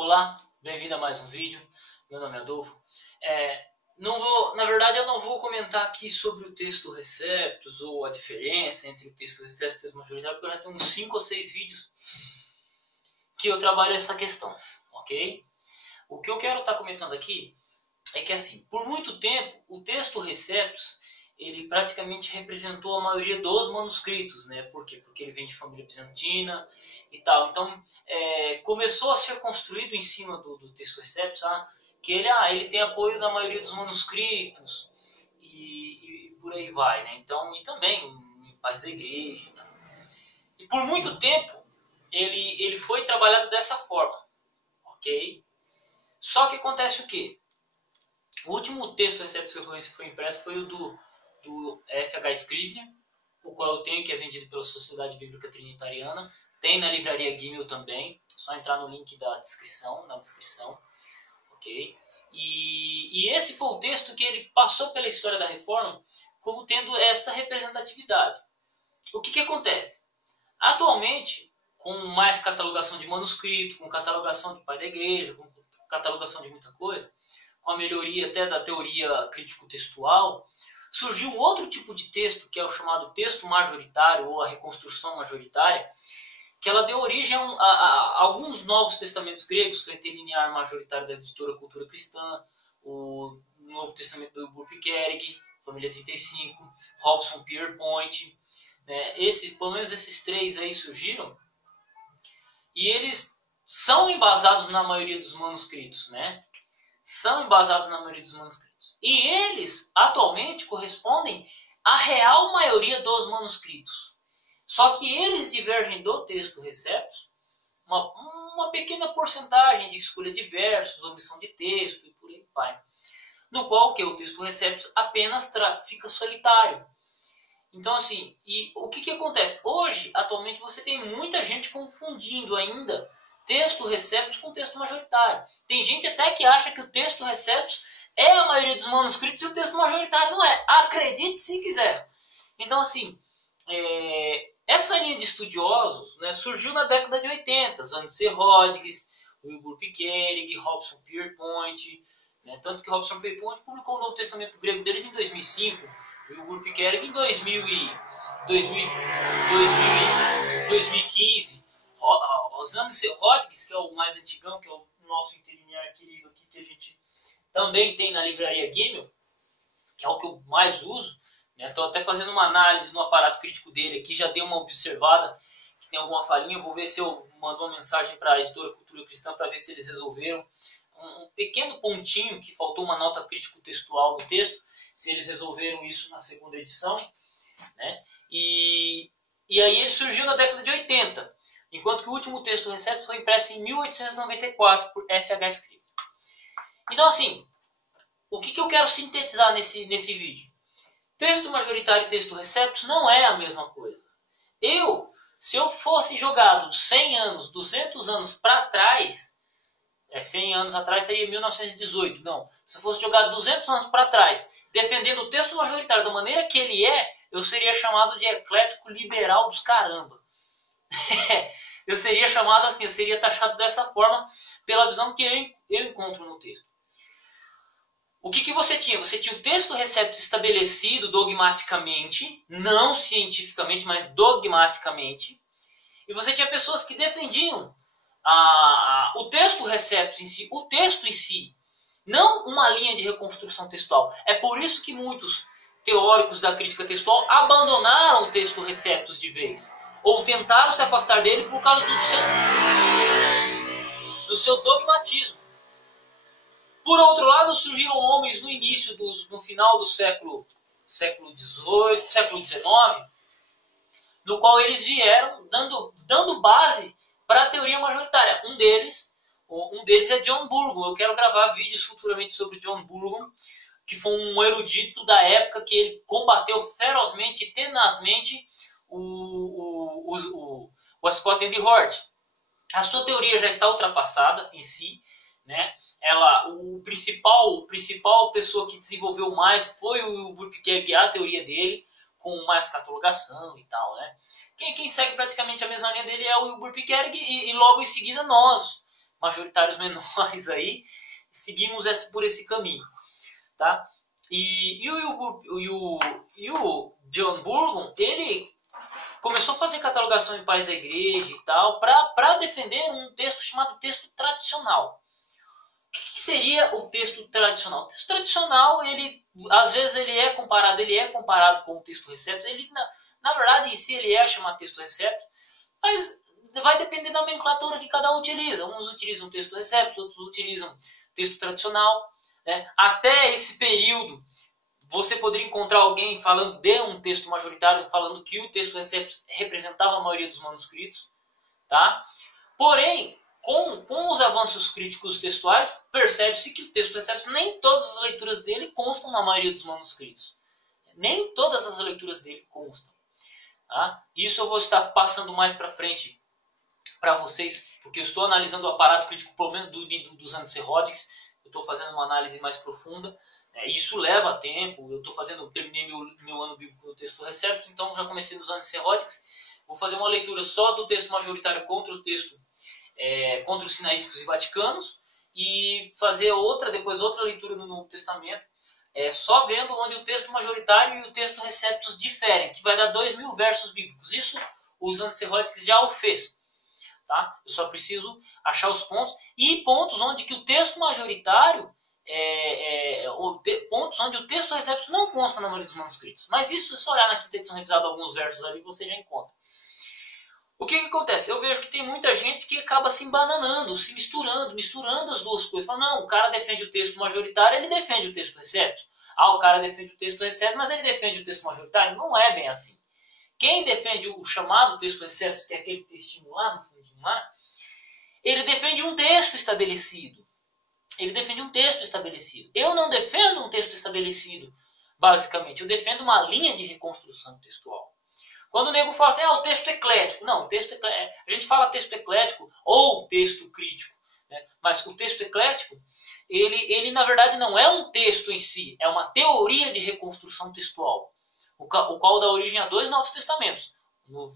Olá, bem-vindo a mais um vídeo. Meu nome é Adolfo. Na verdade, eu não vou comentar aqui sobre o texto receptus ou a diferença entre o texto receptus e o texto majoritário, porque eu já tenho uns 5 ou 6 vídeos que eu trabalho essa questão, ok? O que eu quero estar comentando aqui é que, assim, por muito tempo, o texto receptus ele praticamente representou a maioria dos manuscritos, né? Por quê? Porque ele vem de família bizantina e tal. Então, começou a ser construído em cima do texto receptus, que ele tem apoio da maioria dos manuscritos e por aí vai, né? Então, e também em pais da igreja e tal. E por muito tempo, ele foi trabalhado dessa forma, ok? Só que acontece o quê? O último texto receptus que eu conheci que foi impresso foi o do F.H. Scrivener, o qual eu tenho, que é vendido pela Sociedade Bíblica Trinitariana. Tem na livraria Gimel também, só entrar no link na descrição, ok? E esse foi o texto que ele passou pela história da Reforma como tendo essa representatividade. O que acontece? Atualmente, com mais catalogação de manuscrito, com catalogação de pai da igreja, com catalogação de muita coisa, com a melhoria até da teoria crítico-textual, surgiu um outro tipo de texto, que é o chamado texto majoritário, ou a reconstrução majoritária, que ela deu origem a alguns novos testamentos gregos, que é o interlinear majoritário da editora Cultura Cristã, o Novo Testamento do Burke-Kerrig, Família 35, Robson Pierpoint, né? Pelo menos esses três aí surgiram, e eles são embasados na maioria dos manuscritos, né? São embasados na maioria dos manuscritos. E eles, atualmente, correspondem à real maioria dos manuscritos. Só que eles divergem do texto receptus uma pequena porcentagem de escolha de versos, omissão de texto e por aí vai. No qual o texto receptus apenas fica solitário. Então, assim, e o que acontece? Hoje, atualmente, você tem muita gente confundindo ainda texto receptus com texto majoritário. Tem gente até que acha que o texto receptus é a maioria dos manuscritos e o texto majoritário não é. Acredite se quiser. Então, assim, essa linha de estudiosos, né, surgiu na década de 80. Zane C. Rodrigues, Wilbur Piquerig, Robson Pierpoint. Né, tanto que Robson Pierpoint publicou o Novo Testamento grego deles em 2005. Wilbur Piquerig em 2015. Zane C. Rodrigues, que é o mais antigão, que é o nosso interlinear querido aqui, que a gente também tem na livraria Gimel, que é o que eu mais uso. Estou até fazendo uma análise no aparato crítico dele aqui, já dei uma observada que tem alguma falhinha. Eu vou ver se eu mando uma mensagem para a editora Cultura Cristã para ver se eles resolveram um pequeno pontinho que faltou uma nota crítico-textual no texto, se eles resolveram isso na segunda edição, né? E aí ele surgiu na década de 80, enquanto que o último texto receptus foi impresso em 1894 por F.H. Scrivener. Então, assim, o que eu quero sintetizar nesse vídeo? Texto majoritário e texto receptus não é a mesma coisa. Se eu fosse jogado 100 anos, 200 anos para trás, 100 anos atrás seria 1918, não. Se eu fosse jogado 200 anos para trás, defendendo o texto majoritário da maneira que ele eu seria chamado de eclético liberal dos caramba. Eu seria chamado assim, eu seria taxado dessa forma pela visão que eu encontro no texto. O que você tinha? Você tinha o texto receptus estabelecido dogmaticamente, não cientificamente, mas dogmaticamente. E você tinha pessoas que defendiam o texto receptus em si, o texto em si, não uma linha de reconstrução textual. É por isso que muitos teóricos da crítica textual abandonaram o texto receptus de vez, ou tentaram se afastar dele por causa do seu dogmatismo. Por outro lado, surgiram homens no final do século XVIII, século XIX, no qual eles vieram dando base para a teoria majoritária. Um deles é John Burgon. Eu quero gravar vídeos futuramente sobre John Burgon, que foi um erudito da época que ele combateu ferozmente e tenazmente o Scott and Hort. A sua teoria já está ultrapassada em si, né? O principal pessoa que desenvolveu mais foi o Burke-Kerrig, a teoria dele, com mais catalogação e tal, né? Quem segue praticamente a mesma linha dele é o Wilbur Piquerig e logo em seguida nós, majoritários menores aí, seguimos por esse caminho, tá? E o John Burgon, ele começou a fazer catalogação de pais da igreja e tal, para defender um texto chamado texto tradicional. O que seria o texto tradicional? O texto tradicional, ele, às vezes ele é comparado com o texto receptus. Ele, na verdade, em si ele é chamado texto receptus, mas vai depender da nomenclatura que cada um utiliza. Uns utilizam texto receptus, outros utilizam texto tradicional, né? Até esse período, você poderia encontrar alguém falando de um texto majoritário, falando que o texto receptus representava a maioria dos manuscritos, tá? Porém, com os avanços críticos textuais, percebe-se que o texto receptus, nem todas as leituras dele constam na maioria dos manuscritos. Nem todas as leituras dele constam. Tá? Isso eu vou estar passando mais para frente para vocês, porque eu estou analisando o aparato crítico, pelo menos dos antisserióticos. Eu estou fazendo uma análise mais profunda. Isso leva tempo. Eu terminei meu ano bíblico no texto receptus, então já comecei nos antisserióticos. Vou fazer uma leitura só do texto majoritário contra o texto contra os sinaíticos e vaticanos, e fazer depois outra leitura no Novo Testamento, só vendo onde o texto majoritário e o texto receptus diferem, que vai dar 2.000 versos bíblicos. Isso os antisserióticos já o fez. Tá? Eu só preciso achar os pontos, e pontos onde que o texto majoritário, pontos onde o texto receptus não consta na maioria dos manuscritos. Mas isso é só olhar na quinta edição revisada, alguns versos ali, você já encontra. O que acontece? Eu vejo que tem muita gente que acaba se embananando, se misturando as duas coisas. Fala, não, o cara defende o texto majoritário, ele defende o texto receptus. O cara defende o texto receptus, mas ele defende o texto majoritário. Não é bem assim. Quem defende o chamado texto receptus, que é aquele textinho lá no fundinho lá, ele defende um texto estabelecido. Eu não defendo um texto estabelecido, basicamente. Eu defendo uma linha de reconstrução textual. Quando o nego fala assim, o texto eclético. Não, a gente fala texto eclético ou texto crítico. Né? Mas o texto eclético, ele na verdade não é um texto em si, é uma teoria de reconstrução textual, o qual dá origem a 2 Novos Testamentos, no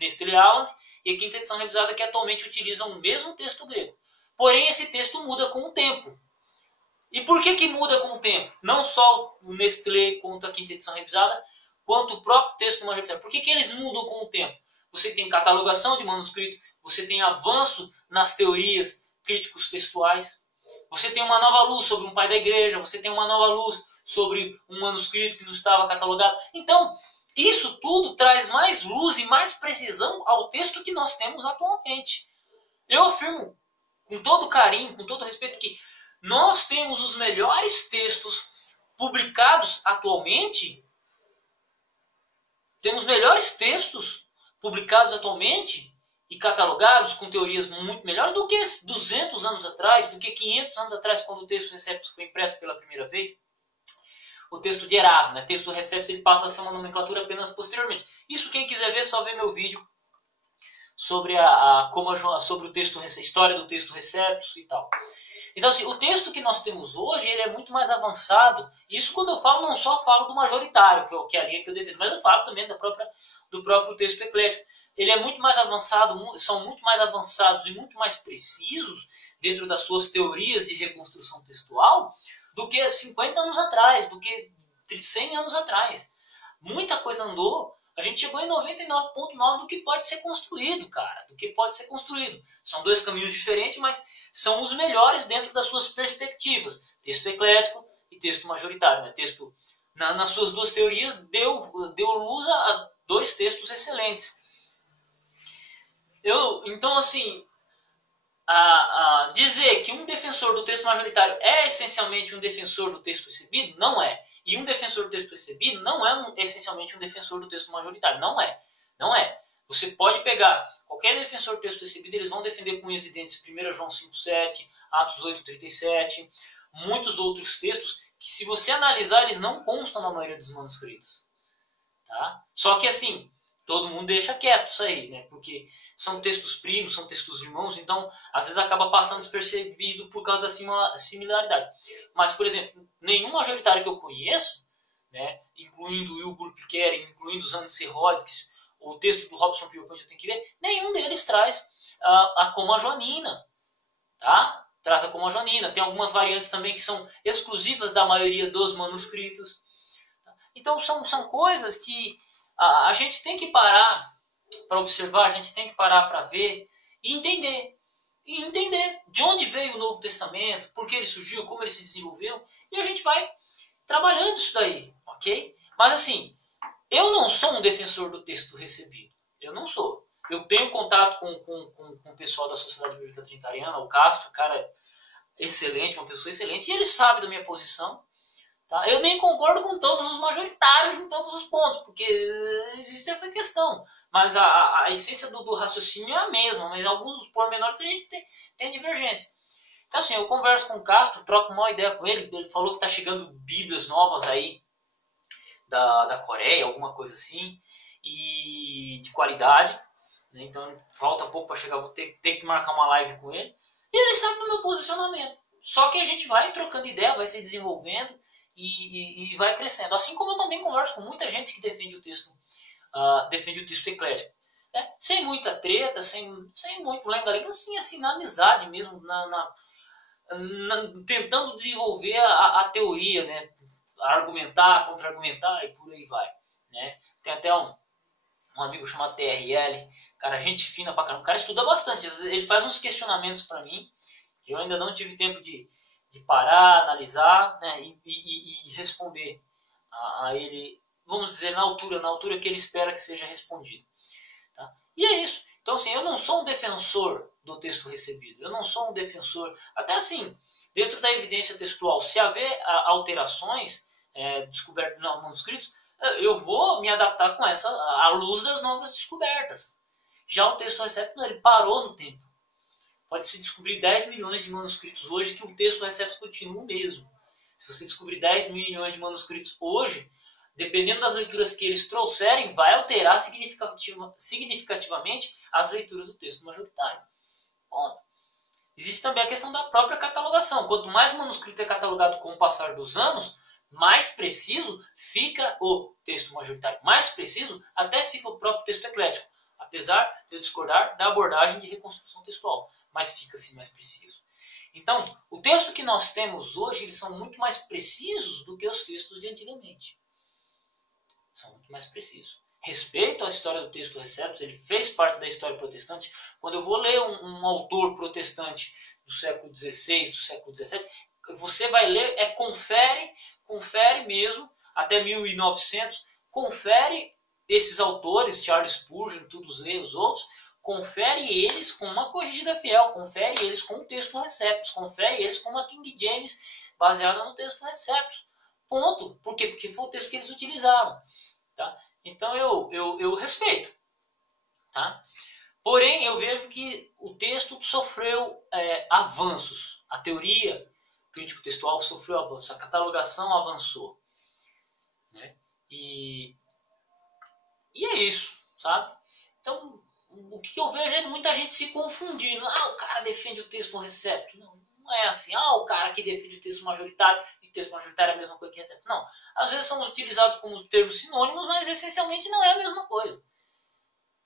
Nestle Aland e a quinta edição revisada, que atualmente utilizam o mesmo texto grego. Porém, esse texto muda com o tempo. E por que muda com o tempo? Não só o Nestlé quanto a quinta edição revisada, quanto o próprio texto majoritário. Por que eles mudam com o tempo? Você tem catalogação de manuscrito, você tem avanço nas teorias críticos textuais, você tem uma nova luz sobre um pai da igreja, você tem uma nova luz sobre um manuscrito que não estava catalogado. Então, isso tudo traz mais luz e mais precisão ao texto que nós temos atualmente. Eu afirmo com todo carinho, com todo respeito, que nós temos os melhores textos publicados atualmente. Temos melhores textos publicados atualmente e catalogados com teorias muito melhores do que 200 anos atrás, do que 500 anos atrás, quando o texto receptus foi impresso pela primeira vez. O texto de Erasmo, né? O texto receptus, ele passa a ser uma nomenclatura apenas posteriormente. Isso, quem quiser ver, só vê meu vídeo sobre sobre o texto, a história do texto receptus e tal. Então, assim, o texto que nós temos hoje, ele é muito mais avançado. Isso, quando eu falo, não só falo do majoritário, que é a linha que eu defendo, mas eu falo também do próprio texto eclético. Ele é muito mais avançado, são muito mais avançados e muito mais precisos dentro das suas teorias de reconstrução textual do que 50 anos atrás, do que 100 anos atrás. Muita coisa andou. A gente chegou em 99,9 do que pode ser construído, cara. Do que pode ser construído. São dois caminhos diferentes, mas são os melhores dentro das suas perspectivas. Texto eclético e texto majoritário. Né? Texto, nas suas duas teorias, deu luz a dois textos excelentes. Então, assim, dizer que um defensor do texto majoritário é essencialmente um defensor do texto recebido, não é. E um defensor do texto recebido não é essencialmente um defensor do texto majoritário. Não é. Não é. Você pode pegar qualquer defensor do texto recebido, eles vão defender com unhas e dentes 1 João 5,7, Atos 8,37, muitos outros textos que, se você analisar, eles não constam na maioria dos manuscritos. Tá? Só que, assim, todo mundo deixa quieto isso aí, né? Porque são textos primos, são textos irmãos, então às vezes acaba passando despercebido por causa da similaridade. Mas, por exemplo, nenhum majoritário que eu conheço, né, incluindo o Wilbur Pickering, incluindo os antisserióticos, o texto do Robson Pierpont, eu tenho que ver, nenhum deles traz como a Joanina. tá? Trata como a joanina. Tem algumas variantes também que são exclusivas da maioria dos manuscritos. Então são coisas que a gente tem que parar para observar, a gente tem que parar para ver e entender. E entender de onde veio o Novo Testamento, por que ele surgiu, como ele se desenvolveu. E a gente vai trabalhando isso daí, ok? Mas assim, eu não sou um defensor do texto recebido. Eu não sou. Eu tenho contato com o pessoal da Sociedade Bíblica Trinitariana, o Castro, cara excelente, uma pessoa excelente, e ele sabe da minha posição. Tá? Eu nem concordo com todos os majoritários em todos os pontos, porque existe essa questão. Mas a essência do raciocínio é a mesma, mas alguns pormenores a gente tem divergência. Então assim, eu converso com o Castro, troco uma ideia com ele, ele falou que está chegando bíblias novas aí da Coreia, alguma coisa assim, e de qualidade. Né? Então falta pouco para chegar, vou ter que marcar uma live com ele. E ele sabe do meu posicionamento. Só que a gente vai trocando ideia, vai se desenvolvendo e vai crescendo. Assim como eu também converso com muita gente que defende o texto eclético. Né? Sem muita treta, sem muito lenga-lenga, assim, na amizade mesmo, tentando desenvolver a teoria, né? Argumentar, contra-argumentar e por aí vai. Né? Tem até um amigo chamado TRL, cara, gente fina pra caramba. O cara estuda bastante, ele faz uns questionamentos pra mim, que eu ainda não tive tempo de parar, analisar, né, e responder a ele, vamos dizer, na altura que ele espera que seja respondido. Tá? E é isso. Então, assim, eu não sou um defensor do texto recebido. Eu não sou um defensor... Até assim, dentro da evidência textual, se haver alterações descobertas nos manuscritos, eu vou me adaptar com essa à luz das novas descobertas. Já o texto recepto, ele parou no tempo. Pode-se descobrir 10 milhões de manuscritos hoje que o texto recepto continua o mesmo. Se você descobrir 10 milhões de manuscritos hoje, dependendo das leituras que eles trouxerem, vai alterar significativamente as leituras do texto majoritário. Ponto. Existe também a questão da própria catalogação. Quanto mais o manuscrito é catalogado com o passar dos anos, mais preciso fica o texto majoritário. Mais preciso até fica o próprio texto eclético. Apesar de eu discordar da abordagem de reconstrução textual. Mas fica-se mais preciso. Então, o texto que nós temos hoje, eles são muito mais precisos do que os textos de antigamente. São muito mais precisos. Respeito à história do texto receptus, ele fez parte da história protestante. Quando eu vou ler um autor protestante do século XVI, do século XVII, você vai ler, confere mesmo, até 1900, confere esses autores, Charles Spurgeon, todos os outros, confere eles com uma corrigida fiel, confere eles com o texto receptus, confere eles com uma King James baseada no texto receptus. Ponto. Por quê? Porque foi o texto que eles utilizaram. Tá? Então eu respeito. Tá? Porém, eu vejo que o texto sofreu avanços. A teoria crítico-textual sofreu avanços. A catalogação avançou. Né? E é isso. Sabe? Então, o que eu vejo é muita gente se confundindo. O cara defende o texto recepto. Não é assim. O cara que defende o texto majoritário, e o texto majoritário é a mesma coisa que recepto. Não. Às vezes são utilizados como termos sinônimos, mas essencialmente não é a mesma coisa.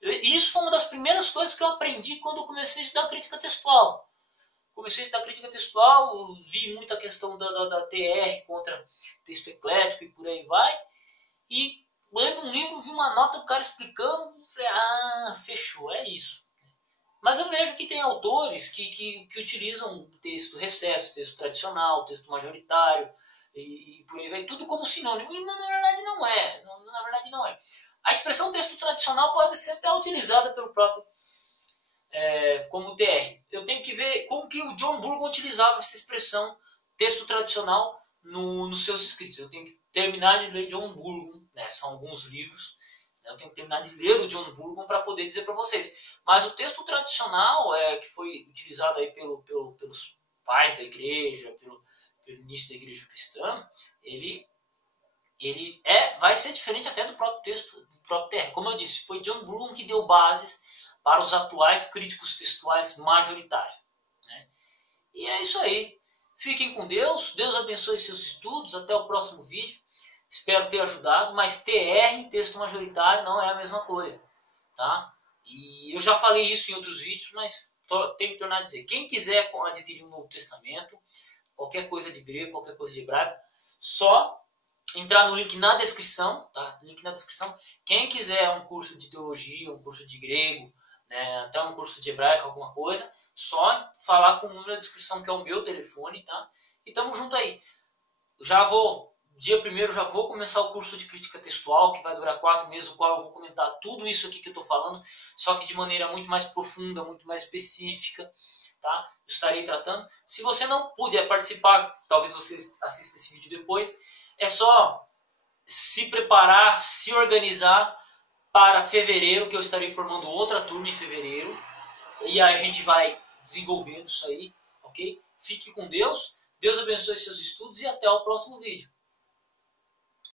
Isso foi uma das primeiras coisas que eu aprendi quando eu comecei a estudar crítica textual. Comecei a estudar crítica textual, vi muita questão da TR contra texto eclético e por aí vai. E lendo um livro, vi uma nota do cara explicando, falei, fechou, é isso. Mas eu vejo que tem autores que utilizam texto receptus, texto tradicional, texto majoritário, e por aí vai, tudo como sinônimo. E na verdade não é. Na verdade não é. A expressão texto tradicional pode ser até utilizada pelo próprio como TR. Eu tenho que ver como que o John Burgon utilizava essa expressão texto tradicional nos seus escritos. Eu tenho que terminar de ler John Burgon, né? São alguns livros. Eu tenho que terminar de ler o John Burgon para poder dizer para vocês. Mas o texto tradicional que foi utilizado aí pelos pais da igreja, pelo início da igreja cristã, ele vai ser diferente até do próprio texto, do próprio TR. Como eu disse, foi John Burgon que deu bases para os atuais críticos textuais majoritários. Né? E é isso aí. Fiquem com Deus. Deus abençoe seus estudos. Até o próximo vídeo. Espero ter ajudado. Mas TR, texto majoritário, não é a mesma coisa. Tá? E eu já falei isso em outros vídeos, mas tenho que tornar a dizer, quem quiser adquirir um Novo Testamento, qualquer coisa de grego, qualquer coisa de hebraico, só entrar no link na descrição, tá? Link na descrição. Quem quiser um curso de teologia, um curso de grego, né, até um curso de hebraico, alguma coisa, só falar com o número da descrição, que é o meu telefone, tá? E tamo junto aí. Dia 1º já vou começar o curso de crítica textual, que vai durar 4 meses, o qual eu vou comentar tudo isso aqui que eu tô falando, só que de maneira muito mais profunda, muito mais específica, tá? Eu estarei tratando. Se você não puder participar, talvez você assista esse vídeo depois, é só se preparar, se organizar para fevereiro, que eu estarei formando outra turma em fevereiro, e a gente vai desenvolvendo isso aí, ok? Fique com Deus, Deus abençoe seus estudos e até o próximo vídeo.